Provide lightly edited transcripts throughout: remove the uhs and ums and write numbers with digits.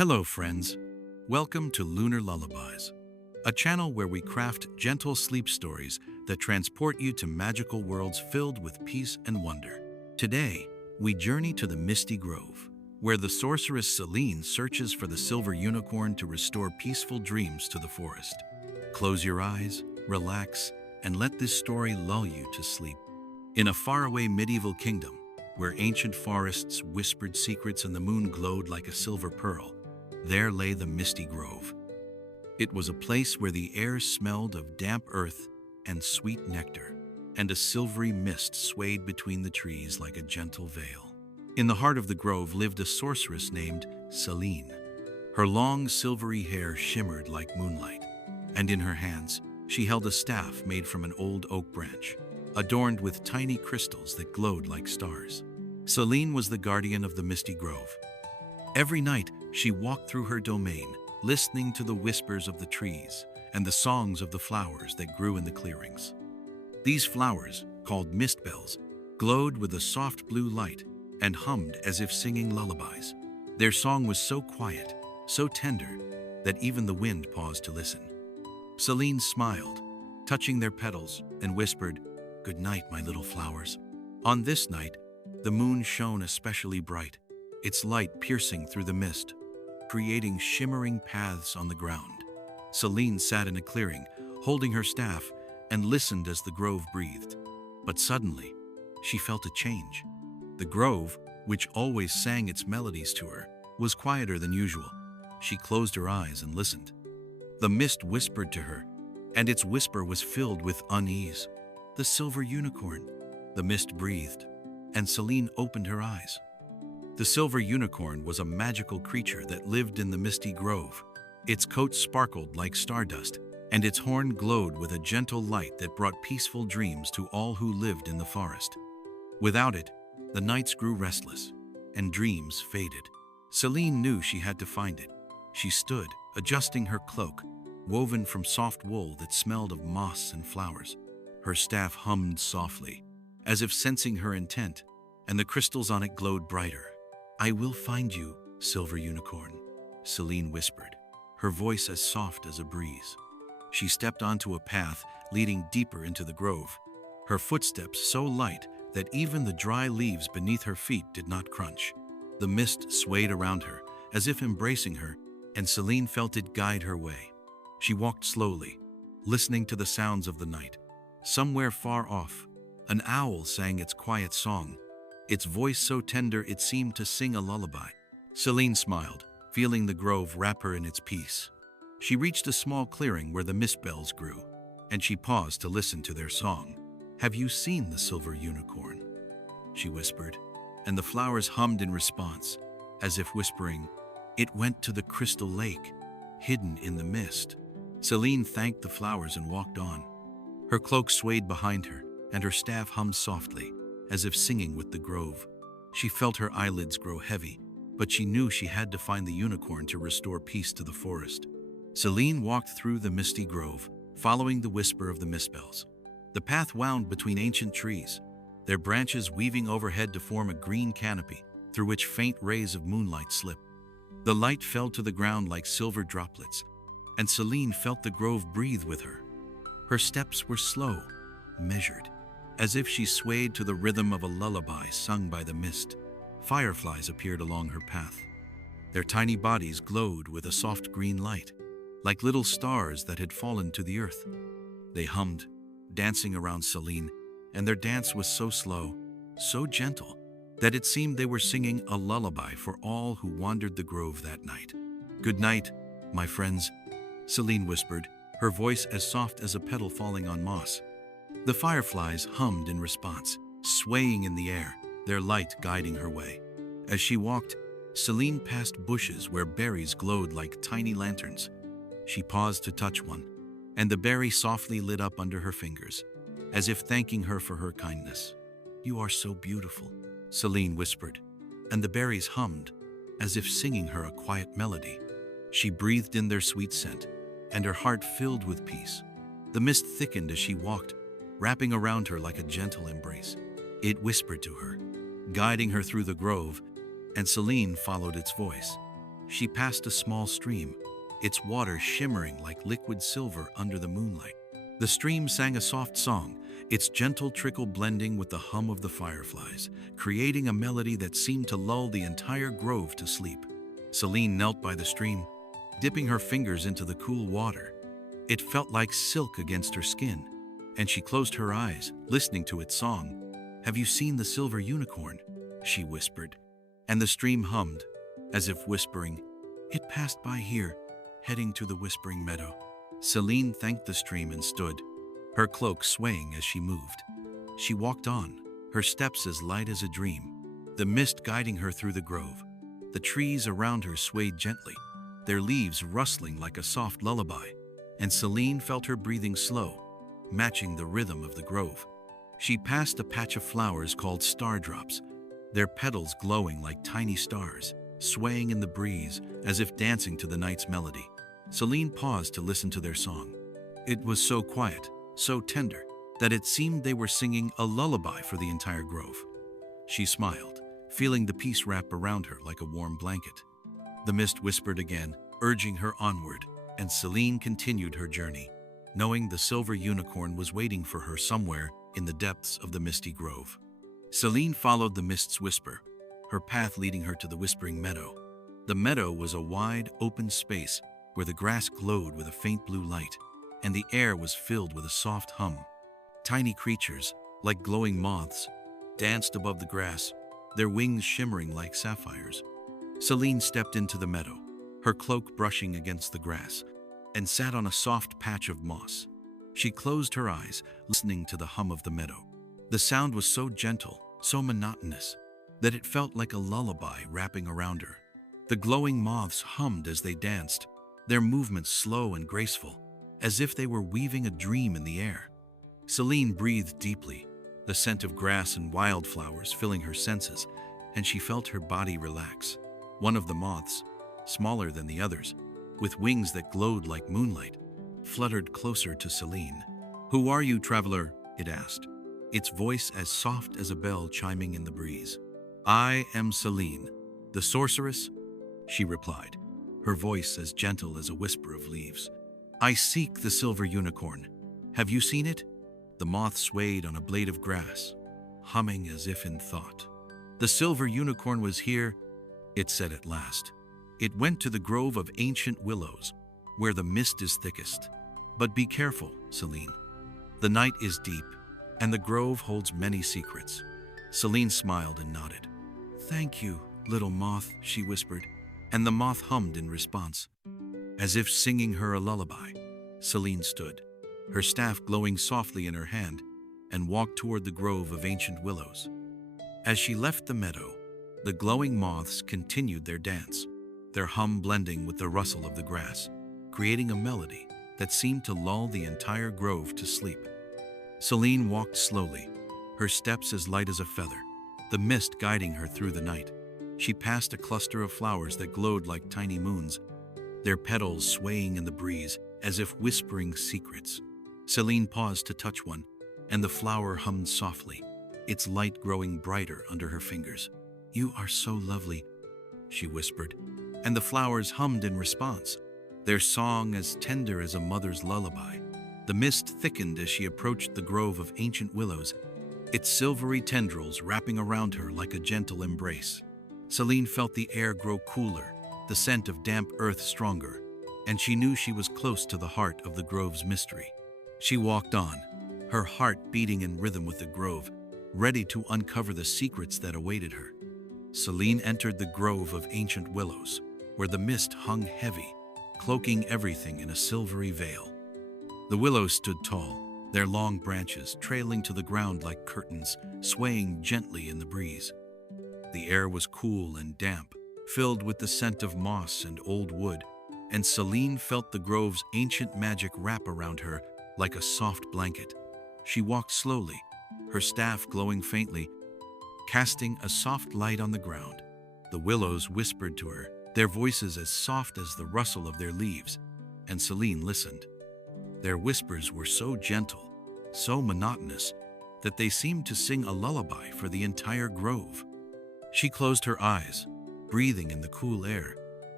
Hello, friends. Welcome to Lunar Lullabies, a channel where we craft gentle sleep stories that transport you to magical worlds filled with peace and wonder. Today, we journey to the Misty Grove, where the sorceress Selene searches for the silver unicorn to restore peaceful dreams to the forest. Close your eyes, relax, and let this story lull you to sleep. In a faraway medieval kingdom, where ancient forests whispered secrets and the moon glowed like a silver pearl, there lay the Misty Grove. It was a place where the air smelled of damp earth and sweet nectar, and a silvery mist swayed between the trees like a gentle veil. In the heart of the grove lived a sorceress named Selene. Her long silvery hair shimmered like moonlight, and in her hands she held a staff made from an old oak branch, adorned with tiny crystals that glowed like stars. Selene was the guardian of the Misty Grove. Every night, she walked through her domain, listening to the whispers of the trees and the songs of the flowers that grew in the clearings. These flowers, called mist bells, glowed with a soft blue light and hummed as if singing lullabies. Their song was so quiet, so tender, that even the wind paused to listen. Selene smiled, touching their petals, and whispered, "Good night, my little flowers." On this night, the moon shone especially bright, its light piercing through the mist, creating shimmering paths on the ground. Selene sat in a clearing, holding her staff, and listened as the grove breathed. But suddenly, she felt a change. The grove, which always sang its melodies to her, was quieter than usual. She closed her eyes and listened. The mist whispered to her, and its whisper was filled with unease. "The silver unicorn," the mist breathed, and Selene opened her eyes. The silver unicorn was a magical creature that lived in the Misty Grove. Its coat sparkled like stardust, and its horn glowed with a gentle light that brought peaceful dreams to all who lived in the forest. Without it, the nights grew restless, and dreams faded. Selene knew she had to find it. She stood, adjusting her cloak, woven from soft wool that smelled of moss and flowers. Her staff hummed softly, as if sensing her intent, and the crystals on it glowed brighter. "I will find you, silver unicorn," Selene whispered, her voice as soft as a breeze. She stepped onto a path leading deeper into the grove, her footsteps so light that even the dry leaves beneath her feet did not crunch. The mist swayed around her, as if embracing her, and Selene felt it guide her way. She walked slowly, listening to the sounds of the night. Somewhere far off, an owl sang its quiet song, its voice so tender it seemed to sing a lullaby. Selene smiled, feeling the grove wrap her in its peace. She reached a small clearing where the mist bells grew, and she paused to listen to their song. "Have you seen the silver unicorn?" she whispered, and the flowers hummed in response, as if whispering, "It went to the crystal lake, hidden in the mist." Selene thanked the flowers and walked on. Her cloak swayed behind her, and her staff hummed softly, as if singing with the grove. She felt her eyelids grow heavy, but she knew she had to find the unicorn to restore peace to the forest. Selene walked through the Misty Grove, following the whisper of the mist bells. The path wound between ancient trees, their branches weaving overhead to form a green canopy through which faint rays of moonlight slipped. The light fell to the ground like silver droplets, and Selene felt the grove breathe with her. Her steps were slow, measured, as if she swayed to the rhythm of a lullaby sung by the mist. Fireflies appeared along her path. Their tiny bodies glowed with a soft green light, like little stars that had fallen to the earth. They hummed, dancing around Selene, and their dance was so slow, so gentle, that it seemed they were singing a lullaby for all who wandered the grove that night. "Good night, my friends," Selene whispered, her voice as soft as a petal falling on moss. The fireflies hummed in response, swaying in the air, their light guiding her way. As she walked, Selene passed bushes where berries glowed like tiny lanterns. She paused to touch one, and the berry softly lit up under her fingers, as if thanking her for her kindness. "You are so beautiful," Selene whispered, and the berries hummed, as if singing her a quiet melody. She breathed in their sweet scent, and her heart filled with peace. The mist thickened as she walked, wrapping around her like a gentle embrace. It whispered to her, guiding her through the grove, and Selene followed its voice. She passed a small stream, its water shimmering like liquid silver under the moonlight. The stream sang a soft song, its gentle trickle blending with the hum of the fireflies, creating a melody that seemed to lull the entire grove to sleep. Selene knelt by the stream, dipping her fingers into the cool water. It felt like silk against her skin, and she closed her eyes, listening to its song. "Have you seen the silver unicorn?" she whispered, and the stream hummed, as if whispering, "It passed by here, heading to the Whispering Meadow." Selene thanked the stream and stood, her cloak swaying as she moved. She walked on, her steps as light as a dream, the mist guiding her through the grove. The trees around her swayed gently, their leaves rustling like a soft lullaby, and Selene felt her breathing slow, matching the rhythm of the grove. She passed a patch of flowers called stardrops, their petals glowing like tiny stars, swaying in the breeze as if dancing to the night's melody. Selene paused to listen to their song. It was so quiet, so tender, that it seemed they were singing a lullaby for the entire grove. She smiled, feeling the peace wrap around her like a warm blanket. The mist whispered again, urging her onward, and Selene continued her journey, knowing the silver unicorn was waiting for her somewhere in the depths of the Misty Grove. Selene followed the mist's whisper, her path leading her to the Whispering Meadow. The meadow was a wide, open space where the grass glowed with a faint blue light, and the air was filled with a soft hum. Tiny creatures, like glowing moths, danced above the grass, their wings shimmering like sapphires. Selene stepped into the meadow, her cloak brushing against the grass, and sat on a soft patch of moss. She closed her eyes, listening to the hum of the meadow. The sound was so gentle, so monotonous, that it felt like a lullaby wrapping around her. The glowing moths hummed as they danced, their movements slow and graceful, as if they were weaving a dream in the air. Selene breathed deeply, the scent of grass and wildflowers filling her senses, and she felt her body relax. One of the moths, smaller than the others, with wings that glowed like moonlight, fluttered closer to Selene. "Who are you, traveler?" it asked, its voice as soft as a bell chiming in the breeze. "I am Selene, the sorceress," she replied, her voice as gentle as a whisper of leaves. "I seek the silver unicorn. Have you seen it?" The moth swayed on a blade of grass, humming as if in thought. "The silver unicorn was here," it said at last. "It went to the grove of ancient willows, where the mist is thickest. But be careful, Selene. The night is deep, and the grove holds many secrets." Selene smiled and nodded. "Thank you, little moth," she whispered, and the moth hummed in response. As if singing her a lullaby, Selene stood, her staff glowing softly in her hand, and walked toward the grove of ancient willows. As she left the meadow, the glowing moths continued their dance, their hum blending with the rustle of the grass, creating a melody that seemed to lull the entire grove to sleep. Selene walked slowly, her steps as light as a feather, the mist guiding her through the night. She passed a cluster of flowers that glowed like tiny moons, their petals swaying in the breeze as if whispering secrets. Selene paused to touch one, and the flower hummed softly, its light growing brighter under her fingers. "You are so lovely," she whispered, and the flowers hummed in response, their song as tender as a mother's lullaby. The mist thickened as she approached the grove of ancient willows, its silvery tendrils wrapping around her like a gentle embrace. Selene felt the air grow cooler, the scent of damp earth stronger, and she knew she was close to the heart of the grove's mystery. She walked on, her heart beating in rhythm with the grove, ready to uncover the secrets that awaited her. Selene entered the grove of ancient willows, where the mist hung heavy, cloaking everything in a silvery veil. The willows stood tall, their long branches trailing to the ground like curtains, swaying gently in the breeze. The air was cool and damp, filled with the scent of moss and old wood, and Selene felt the grove's ancient magic wrap around her like a soft blanket. She walked slowly, her staff glowing faintly, casting a soft light on the ground. The willows whispered to her, their voices as soft as the rustle of their leaves, and Selene listened. Their whispers were so gentle, so monotonous, that they seemed to sing a lullaby for the entire grove. She closed her eyes, breathing in the cool air,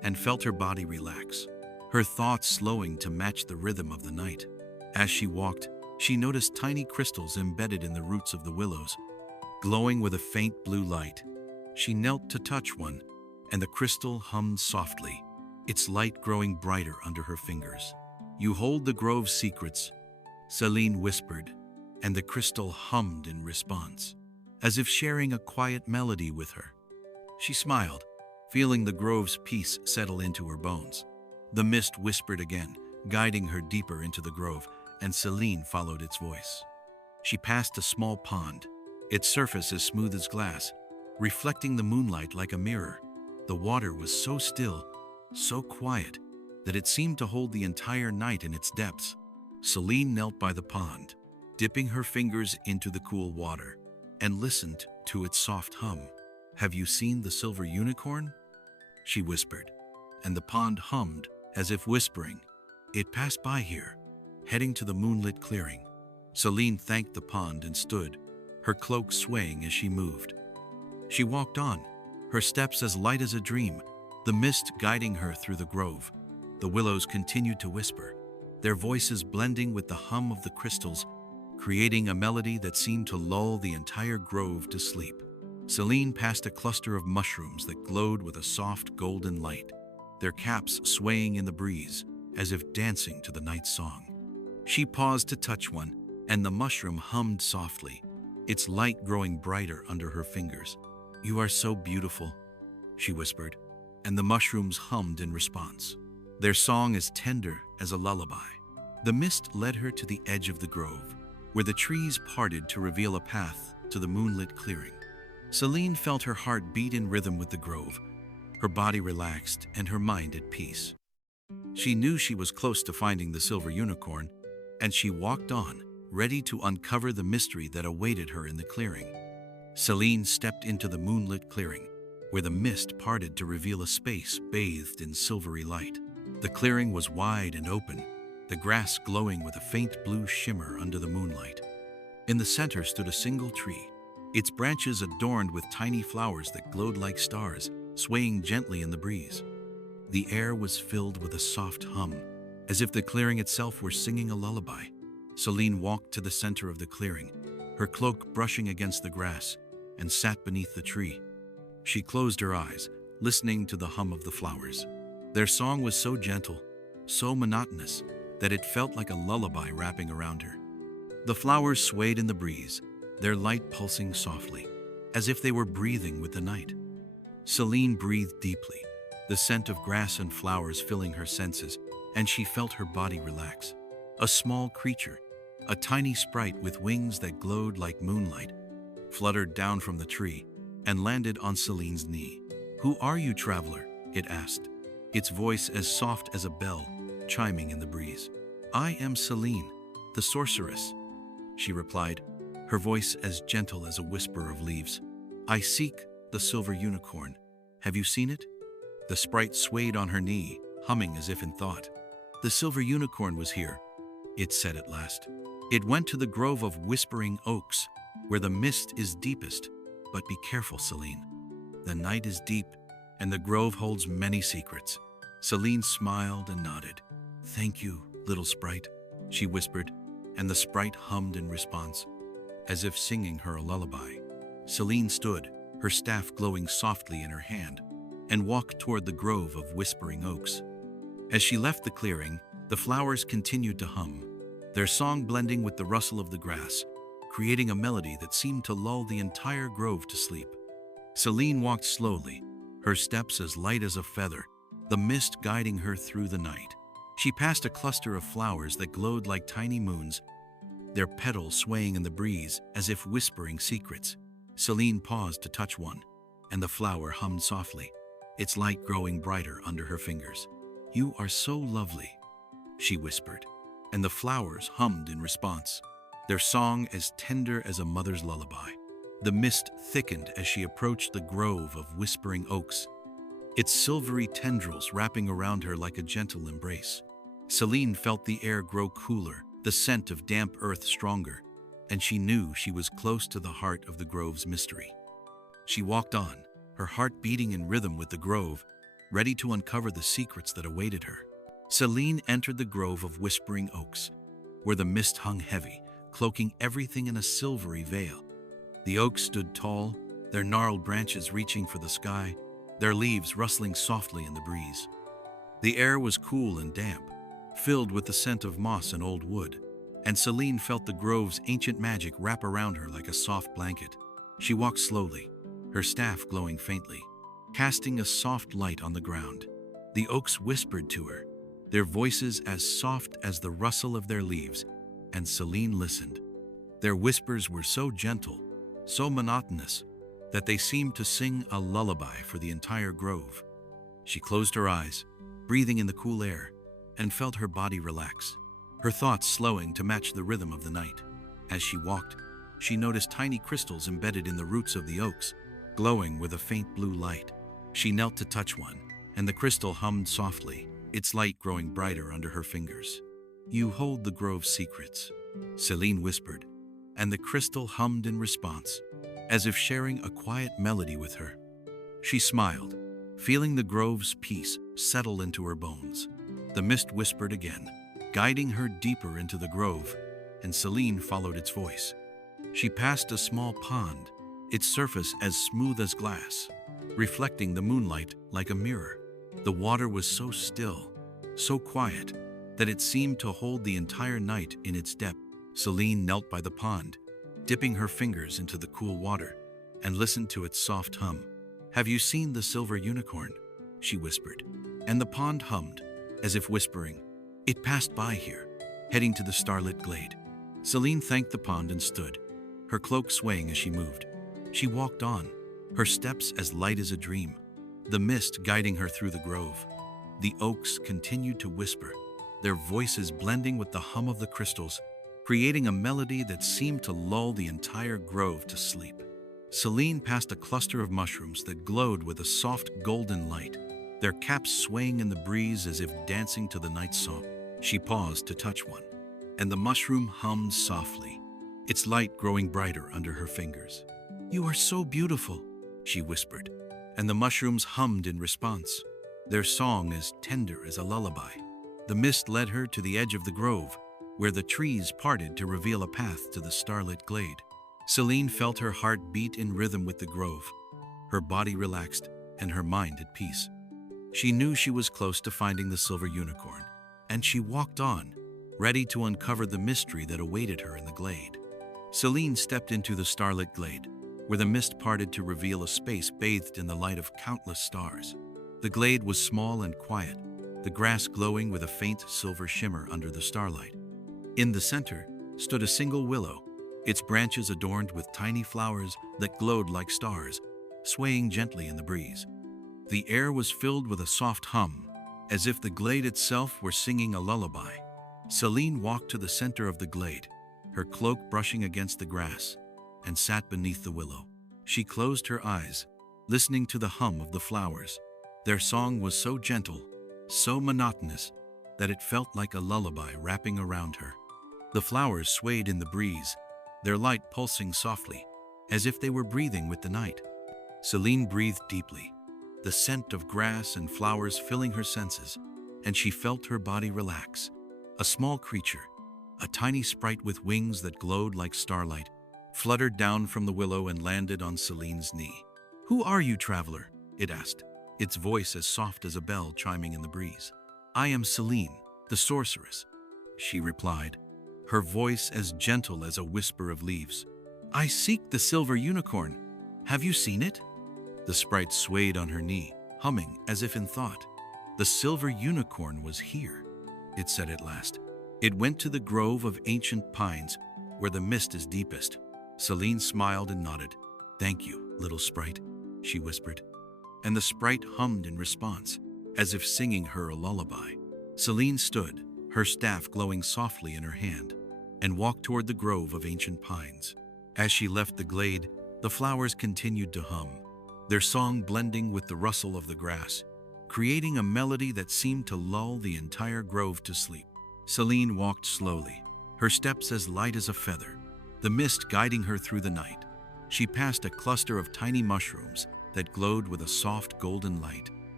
and felt her body relax, her thoughts slowing to match the rhythm of the night. As she walked, she noticed tiny crystals embedded in the roots of the willows, glowing with a faint blue light. She knelt to touch one, and the crystal hummed softly, its light growing brighter under her fingers. "You hold the grove's secrets," Selene whispered, and the crystal hummed in response, as if sharing a quiet melody with her. She smiled, feeling the grove's peace settle into her bones. The mist whispered again, guiding her deeper into the grove, and Selene followed its voice. She passed a small pond, its surface as smooth as glass, reflecting the moonlight like a mirror. The water was so still, so quiet, that it seemed to hold the entire night in its depths. Selene knelt by the pond, dipping her fingers into the cool water, and listened to its soft hum. "Have you seen the silver unicorn?" she whispered, and the pond hummed as if whispering. "It passed by here, heading to the moonlit clearing." Selene thanked the pond and stood, her cloak swaying as she moved. She walked on, her steps as light as a dream, the mist guiding her through the grove. The willows continued to whisper, their voices blending with the hum of the crystals, creating a melody that seemed to lull the entire grove to sleep. Selene passed a cluster of mushrooms that glowed with a soft golden light, their caps swaying in the breeze as if dancing to the night song. She paused to touch one, and the mushroom hummed softly, its light growing brighter under her fingers. "You are so beautiful," she whispered, and the mushrooms hummed in response, their song as tender as a lullaby. The mist led her to the edge of the grove, where the trees parted to reveal a path to the moonlit clearing. Selene felt her heart beat in rhythm with the grove, her body relaxed and her mind at peace. She knew she was close to finding the silver unicorn, and she walked on, ready to uncover the mystery that awaited her in the clearing. Selene stepped into the moonlit clearing, where the mist parted to reveal a space bathed in silvery light. The clearing was wide and open, the grass glowing with a faint blue shimmer under the moonlight. In the center stood a single tree, its branches adorned with tiny flowers that glowed like stars, swaying gently in the breeze. The air was filled with a soft hum, as if the clearing itself were singing a lullaby. Selene walked to the center of the clearing, her cloak brushing against the grass, and sat beneath the tree. She closed her eyes, listening to the hum of the flowers. Their song was so gentle, so monotonous, that it felt like a lullaby wrapping around her. The flowers swayed in the breeze, their light pulsing softly, as if they were breathing with the night. Selene breathed deeply, the scent of grass and flowers filling her senses, and she felt her body relax. A small creature, a tiny sprite with wings that glowed like moonlight, fluttered down from the tree and landed on Selene's knee. "Who are you, traveler?" it asked, its voice as soft as a bell chiming in the breeze. "I am Selene, the sorceress," she replied, her voice as gentle as a whisper of leaves. "I seek the silver unicorn. Have you seen it?" The sprite swayed on her knee, humming as if in thought. "The silver unicorn was here," it said at last. "It went to the grove of whispering oaks, where the mist is deepest. But be careful, Selene. The night is deep, and the grove holds many secrets." Selene smiled and nodded. "Thank you, little sprite," she whispered, and the sprite hummed in response, as if singing her a lullaby. Selene stood, her staff glowing softly in her hand, and walked toward the grove of whispering oaks. As she left the clearing, the flowers continued to hum, their song blending with the rustle of the grass, creating a melody that seemed to lull the entire grove to sleep. Selene walked slowly, her steps as light as a feather, the mist guiding her through the night. She passed a cluster of flowers that glowed like tiny moons, their petals swaying in the breeze as if whispering secrets. Selene paused to touch one, and the flower hummed softly, its light growing brighter under her fingers. "You are so lovely," she whispered, and the flowers hummed in response, their song as tender as a mother's lullaby. The mist thickened as she approached the grove of whispering oaks, its silvery tendrils wrapping around her like a gentle embrace. Selene felt the air grow cooler, the scent of damp earth stronger, and she knew she was close to the heart of the grove's mystery. She walked on, her heart beating in rhythm with the grove, ready to uncover the secrets that awaited her. Selene entered the grove of whispering oaks, where the mist hung heavy, cloaking everything in a silvery veil. The oaks stood tall, their gnarled branches reaching for the sky, their leaves rustling softly in the breeze. The air was cool and damp, filled with the scent of moss and old wood, and Selene felt the grove's ancient magic wrap around her like a soft blanket. She walked slowly, her staff glowing faintly, casting a soft light on the ground. The oaks whispered to her, their voices as soft as the rustle of their leaves, and Selene listened. Their whispers were so gentle, so monotonous, that they seemed to sing a lullaby for the entire grove. She closed her eyes, breathing in the cool air, and felt her body relax, her thoughts slowing to match the rhythm of the night. As she walked, she noticed tiny crystals embedded in the roots of the oaks, glowing with a faint blue light. She knelt to touch one, and the crystal hummed softly, its light growing brighter under her fingers. "You hold the grove's secrets," Selene whispered, and the crystal hummed in response, as if sharing a quiet melody with her. She smiled, feeling the grove's peace settle into her bones. The mist whispered again, guiding her deeper into the grove, and Selene followed its voice. She passed a small pond, its surface as smooth as glass, reflecting the moonlight like a mirror. The water was so still, so quiet, that it seemed to hold the entire night in its depth. Selene knelt by the pond, dipping her fingers into the cool water, and listened to its soft hum. "Have you seen the silver unicorn?" she whispered, and the pond hummed, as if whispering, "It passed by here, heading to the starlit glade." Selene thanked the pond and stood, her cloak swaying as she moved. She walked on, her steps as light as a dream, the mist guiding her through the grove. The oaks continued to whisper, their voices blending with the hum of the crystals, creating a melody that seemed to lull the entire grove to sleep. Selene passed a cluster of mushrooms that glowed with a soft golden light, their caps swaying in the breeze as if dancing to the night song. She paused to touch one, and the mushroom hummed softly, its light growing brighter under her fingers. "You are so beautiful," she whispered, and the mushrooms hummed in response, their song as tender as a lullaby. The mist led her to the edge of the grove, where the trees parted to reveal a path to the starlit glade. Selene felt her heart beat in rhythm with the grove, her body relaxed and her mind at peace. She knew she was close to finding the silver unicorn, and she walked on, ready to uncover the mystery that awaited her in the glade. Selene stepped into the starlit glade, where the mist parted to reveal a space bathed in the light of countless stars. The glade was small and quiet, the grass glowing with a faint silver shimmer under the starlight. In the center stood a single willow, its branches adorned with tiny flowers that glowed like stars, swaying gently in the breeze. The air was filled with a soft hum, as if the glade itself were singing a lullaby. Selene walked to the center of the glade, her cloak brushing against the grass, and sat beneath the willow. She closed her eyes, listening to the hum of the flowers. Their song was so gentle, so monotonous, that it felt like a lullaby wrapping around her. The flowers swayed in the breeze, their light pulsing softly, as if they were breathing with the night. Selene breathed deeply, the scent of grass and flowers filling her senses, and she felt her body relax. A small creature, a tiny sprite with wings that glowed like starlight, fluttered down from the willow and landed on Selene's knee. "Who are you, traveler?" it asked, its voice as soft as a bell chiming in the breeze. "I am Selene, the sorceress," she replied, her voice as gentle as a whisper of leaves. "I seek the silver unicorn. Have you seen it?" The sprite swayed on her knee, humming as if in thought. "The silver unicorn was here," it said at last. "It went to the grove of ancient pines, where the mist is deepest." Selene smiled and nodded. "Thank you, little sprite," she whispered, and the sprite hummed in response, as if singing her a lullaby. Selene stood, her staff glowing softly in her hand, and walked toward the grove of ancient pines. As she left the glade, the flowers continued to hum, their song blending with the rustle of the grass, creating a melody that seemed to lull the entire grove to sleep. Selene walked slowly, her steps as light as a feather, the mist guiding her through the night. She passed a cluster of tiny mushrooms that glowed with a soft golden light,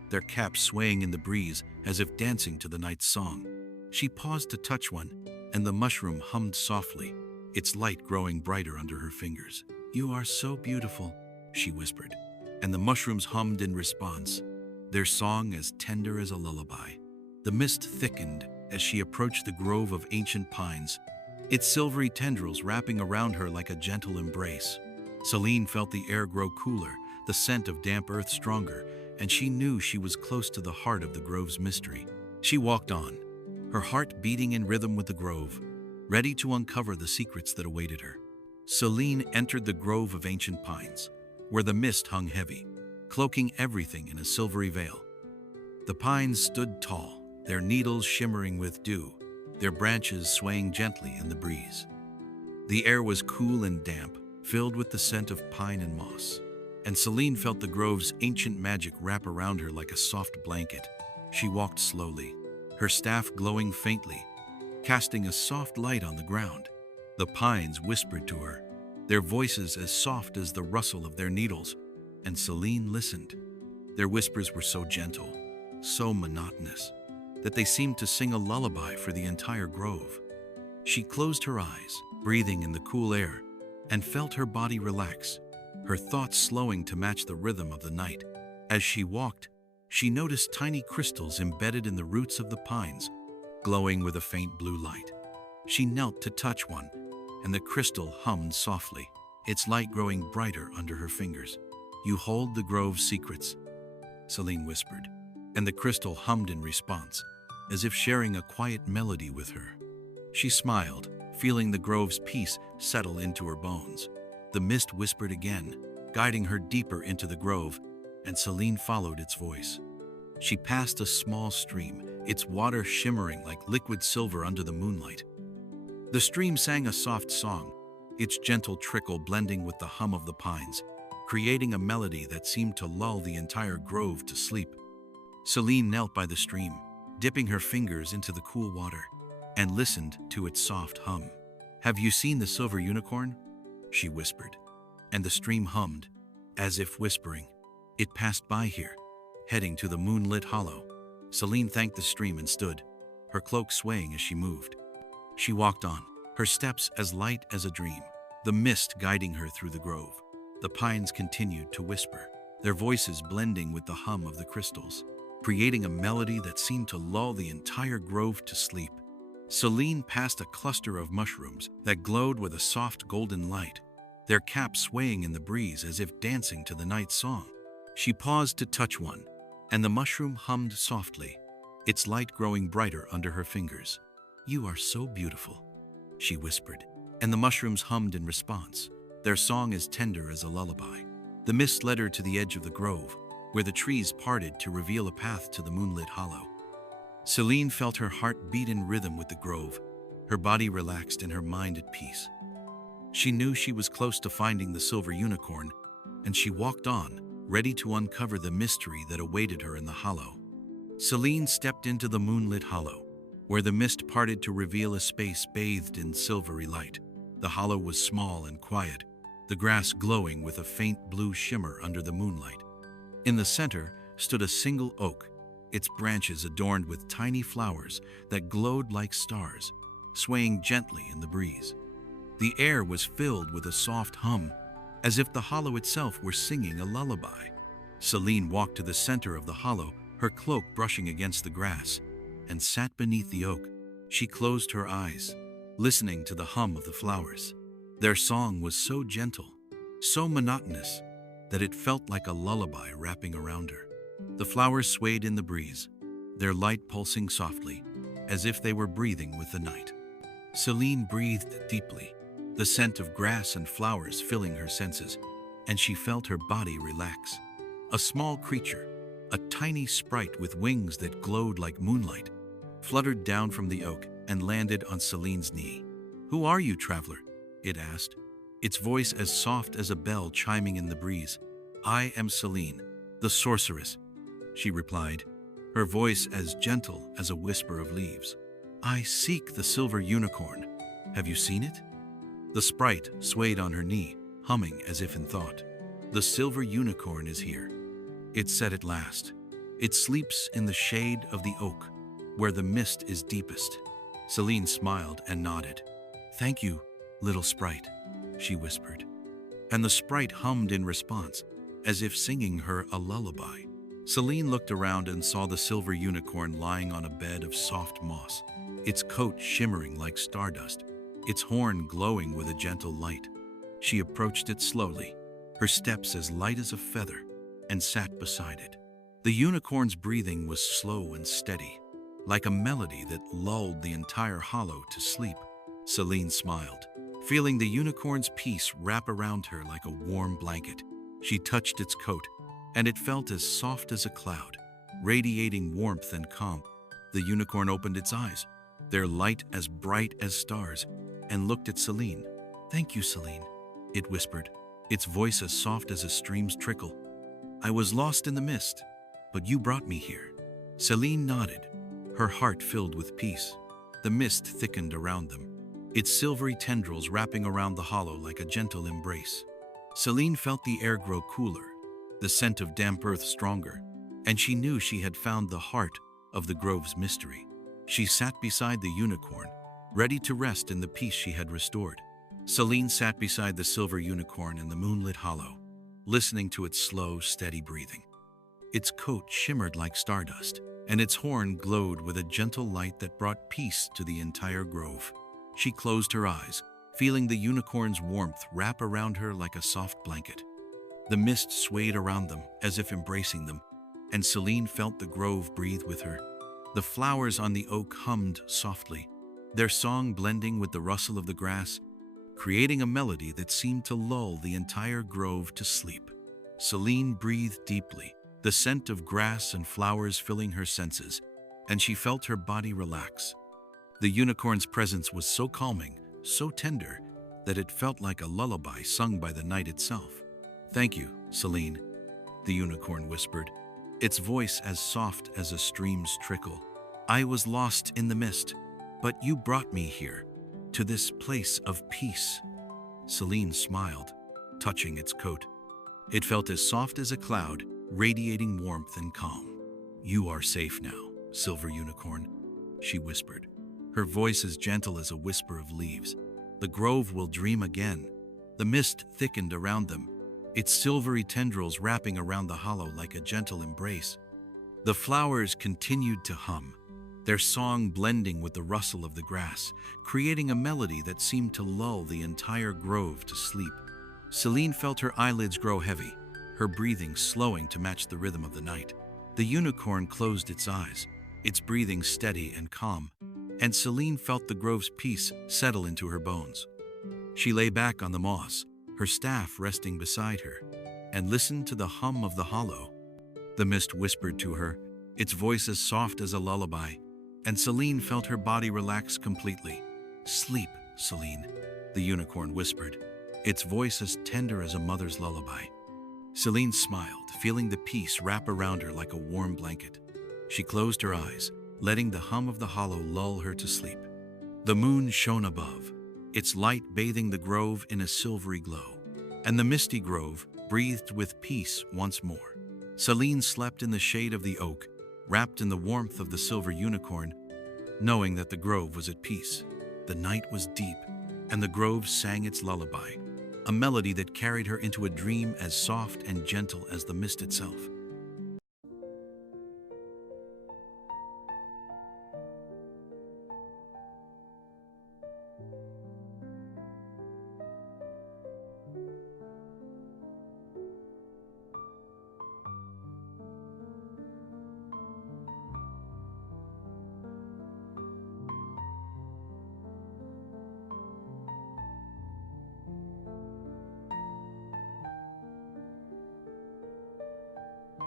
their caps swaying in the breeze as if dancing to the night's song. She paused to touch one, and the mushroom hummed softly, its light growing brighter under her fingers. "You are so beautiful," she whispered, and the mushrooms hummed in response, their song as tender as a lullaby. The mist thickened as she approached the grove of ancient pines, its silvery tendrils wrapping around her like a gentle embrace. Selene felt the air grow cooler, the scent of damp earth stronger, and she knew she was close to the heart of the grove's mystery. She walked on, her heart beating in rhythm with the grove, ready to uncover the secrets that awaited her. Selene entered the grove of ancient pines, where the mist hung heavy, cloaking everything in a silvery veil. The pines stood tall, their needles shimmering with dew, their branches swaying gently in the breeze. The air was cool and damp, filled with the scent of pine and moss, and Selene felt the grove's ancient magic wrap around her like a soft blanket. She walked slowly, her staff glowing faintly, casting a soft light on the ground. The pines whispered to her, their voices as soft as the rustle of their needles, and Selene listened. Their whispers were so gentle, so monotonous, that they seemed to sing a lullaby for the entire grove. She closed her eyes, breathing in the cool air, and felt her body relax, her thoughts slowing to match the rhythm of the night. As she walked, she noticed tiny crystals embedded in the roots of the pines, glowing with a faint blue light. She knelt to touch one, and the crystal hummed softly, its light growing brighter under her fingers. "You hold the grove's secrets," Selene whispered, and the crystal hummed in response, as if sharing a quiet melody with her. She smiled, feeling the grove's peace settle into her bones. The mist whispered again, guiding her deeper into the grove, and Selene followed its voice. She passed a small stream, its water shimmering like liquid silver under the moonlight. The stream sang a soft song, its gentle trickle blending with the hum of the pines, creating a melody that seemed to lull the entire grove to sleep. Selene knelt by the stream, dipping her fingers into the cool water, and listened to its soft hum. "Have you seen the silver unicorn?" she whispered, and the stream hummed, as if whispering. "It passed by here, heading to the moonlit hollow." Selene thanked the stream and stood, her cloak swaying as she moved. She walked on, her steps as light as a dream, the mist guiding her through the grove. The pines continued to whisper, their voices blending with the hum of the crystals, creating a melody that seemed to lull the entire grove to sleep. Selene passed a cluster of mushrooms that glowed with a soft golden light, their caps swaying in the breeze as if dancing to the night song. She paused to touch one, and the mushroom hummed softly, its light growing brighter under her fingers. "You are so beautiful," she whispered, and the mushrooms hummed in response, their song as tender as a lullaby. The mist led her to the edge of the grove, where the trees parted to reveal a path to the moonlit hollow. Selene felt her heart beat in rhythm with the grove, her body relaxed and her mind at peace. She knew she was close to finding the silver unicorn, and she walked on, ready to uncover the mystery that awaited her in the hollow. Selene stepped into the moonlit hollow, where the mist parted to reveal a space bathed in silvery light. The hollow was small and quiet, the grass glowing with a faint blue shimmer under the moonlight. In the center stood a single oak, its branches adorned with tiny flowers that glowed like stars, swaying gently in the breeze. The air was filled with a soft hum, as if the hollow itself were singing a lullaby. Selene walked to the center of the hollow, her cloak brushing against the grass, and sat beneath the oak. She closed her eyes, listening to the hum of the flowers. Their song was so gentle, so monotonous, that it felt like a lullaby wrapping around her. The flowers swayed in the breeze, their light pulsing softly, as if they were breathing with the night. Selene breathed deeply, the scent of grass and flowers filling her senses, and she felt her body relax. A small creature, a tiny sprite with wings that glowed like moonlight, fluttered down from the oak and landed on Selene's knee. "Who are you, traveler?" it asked, its voice as soft as a bell chiming in the breeze. "I am Selene, the sorceress," she replied, her voice as gentle as a whisper of leaves. "I seek the silver unicorn. Have you seen it?" The sprite swayed on her knee, humming as if in thought. "The silver unicorn is here," it said at last, It sleeps in the shade of the oak, where the mist is deepest. Selene smiled and nodded. "Thank you, little sprite," she whispered. And the sprite hummed in response, as if singing her a lullaby. Selene looked around and saw the silver unicorn lying on a bed of soft moss, its coat shimmering like stardust, its horn glowing with a gentle light. She approached it slowly, her steps as light as a feather, and sat beside it. The unicorn's breathing was slow and steady, like a melody that lulled the entire hollow to sleep. Selene smiled, feeling the unicorn's peace wrap around her like a warm blanket. She touched its coat, and it felt as soft as a cloud, radiating warmth and calm. The unicorn opened its eyes, their light as bright as stars, and looked at Selene. "Thank you, Selene," it whispered, its voice as soft as a stream's trickle. "I was lost in the mist, but you brought me here." Selene nodded, her heart filled with peace. The mist thickened around them, its silvery tendrils wrapping around the hollow like a gentle embrace. Selene felt the air grow cooler, the scent of damp earth stronger, and she knew she had found the heart of the grove's mystery. She sat beside the unicorn, ready to rest in the peace she had restored. Selene sat beside the silver unicorn in the moonlit hollow, listening to its slow, steady breathing. Its coat shimmered like stardust, and its horn glowed with a gentle light that brought peace to the entire grove. She closed her eyes, feeling the unicorn's warmth wrap around her like a soft blanket. The mist swayed around them, as if embracing them, and Selene felt the grove breathe with her. The flowers on the oak hummed softly, their song blending with the rustle of the grass, creating a melody that seemed to lull the entire grove to sleep. Selene breathed deeply, the scent of grass and flowers filling her senses, and she felt her body relax. The unicorn's presence was so calming, so tender, that it felt like a lullaby sung by the night itself. "Thank you, Selene," the unicorn whispered, its voice as soft as a stream's trickle. "I was lost in the mist, but you brought me here, to this place of peace." Selene smiled, touching its coat. It felt as soft as a cloud, radiating warmth and calm. "You are safe now, silver unicorn," she whispered, her voice as gentle as a whisper of leaves. "The grove will dream again." The mist thickened around them, its silvery tendrils wrapping around the hollow like a gentle embrace. The flowers continued to hum, their song blending with the rustle of the grass, creating a melody that seemed to lull the entire grove to sleep. Selene felt her eyelids grow heavy, her breathing slowing to match the rhythm of the night. The unicorn closed its eyes, its breathing steady and calm, and Selene felt the grove's peace settle into her bones. She lay back on the moss, her staff resting beside her, and listened to the hum of the hollow. The mist whispered to her, its voice as soft as a lullaby, and Selene felt her body relax completely. "Sleep, Selene," the unicorn whispered, its voice as tender as a mother's lullaby. Selene smiled, feeling the peace wrap around her like a warm blanket. She closed her eyes, letting the hum of the hollow lull her to sleep. The moon shone above, its light bathing the grove in a silvery glow, and the Misty Grove breathed with peace once more. Selene slept in the shade of the oak, wrapped in the warmth of the silver unicorn, knowing that the grove was at peace. The night was deep, and the grove sang its lullaby, a melody that carried her into a dream as soft and gentle as the mist itself.